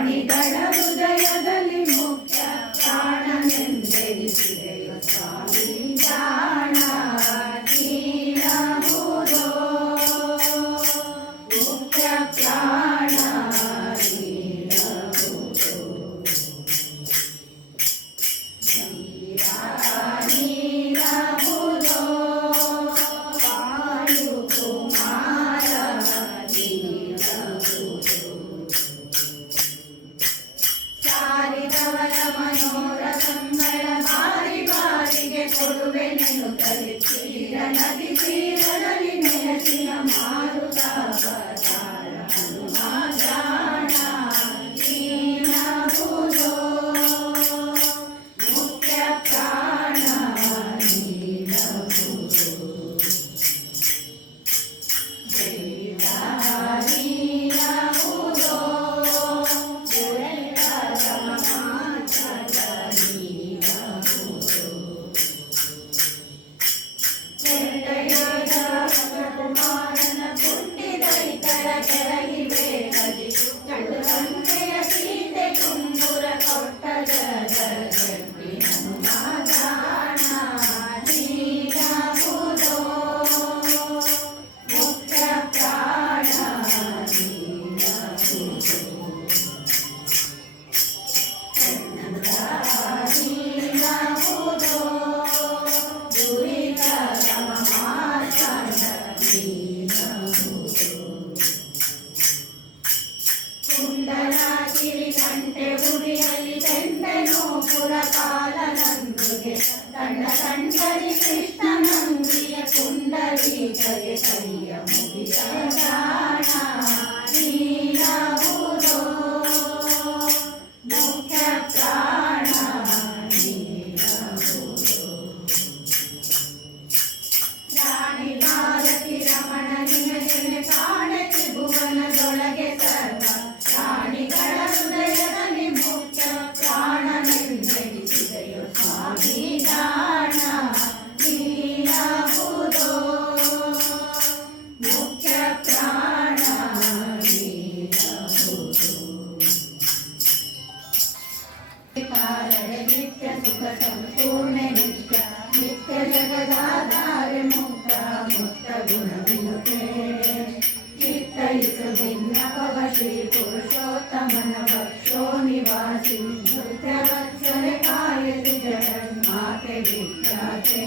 ಪ್ರಾಣಿಗಳ ಹೃದಯದಲ್ಲಿ ಮುಖ್ಯ ಪ್ರಾಣನೆಂದೆನಿಸಿದೆಯೋ ಸ್ವಾಮಿ ಜಾಣ ನೀನಹುದೋ ಮುಖ್ಯ ಪ್ರಾಣ ನೀನಹುದೋ ನೀನಹುದೋ ವಾಯುಕುಮಾರ ಸಾರಿದವರ ಮನೋರಥಗಳ ಬಾರಿ ಬಾರಿಗೆ ಕೊಡುವೆನೆನು ಕ್ಷೀರ ನದಿ ತೀರದಲ್ಲಿ ನೆಲಸಿನ ಮಾರುತ ಅವತಾರ ಹನುಮ ಜಾಣ ನೀನಹುದೋ ಮುಖ್ಯ ಪ್ರಾಣ ನೀನಹುದೋ ಕುಮಾರನ ಪುಂಡಿದೈತರ ಕೆಳಗಿವೆ ನದಿ ಕಂಡು ಸಂತೆಯ ಸೀತೆ ಕುಂಬುರ ಕೊಟ್ಟ ಜಗತ್ತಿ ಹನುಮ ಜಾಣ ನೀನಹುದೋ ಮುಖ್ಯ ಪ್ರಾಣ ನೀನಹುದೋ ನೀನಹುದೋ ದುರಿತ ಕುಂಡಲಾಗಿರಿ ಗಂಟೆ ಗುಡಿಯಲ್ಲಿ ಚೆಂಡೆನೋ ಪುರಪಾಲನಂದುಗೆ ದಂಡ ದಂಡರಿ ಕೃಷ್ಣನಂದಿಯ ಕುಂಡಲೀಕಗೆ ಕೈಯ ಮುಗಿದ ಜಾಣ ನೀನಹುದೋ ಮುಖ್ಯ ಪ್ರಾಣ ನೀನಹುದೋ ರಾಣಿ ಭಾರತಿ ರಮಣನಿಯ ಜನೆ ಕಾಣೆ ತ್ರಿಭುವನದೊಳಗೆ ಸರ್ವ ಪ್ರಾಣಿಗಳ ಹೃದಯದಲ್ಲಿ ಮುಖ್ಯ ಪ್ರಾಣನೆಂದೆನಿಸಿದೆಯೋ ಸ್ವಾಮಿ ಜಾಣ ನೀನಹುದೋ ಮುಖ್ಯ ಪ್ರಾಣ ನೀನಹುದೋ ಕಾರणे ನಿತ್ಯ ಸುಖ ಸಂಪೂರ್ಣ ನಿತ್ಯ ನಿತ್ಯ ಜಗದಾಧಾರ ಮುಕ್ತ ಮುಕ್ತ ಗುಣವಿನುತೆ ಚಿತ್ತಯಿಸು ಭಿನ್ನಪವ ಶ್ರೀ ಪುರುಷೋತ್ತಮನ ವಕ್ಷೋ ನಿವಾಸಿ ನೃತ್ಯ ವತ್ಸಲೆ ಕಾಯತಿ ಜಗನ್ಮಾತೆ ವಿಖ್ಯಾತೆ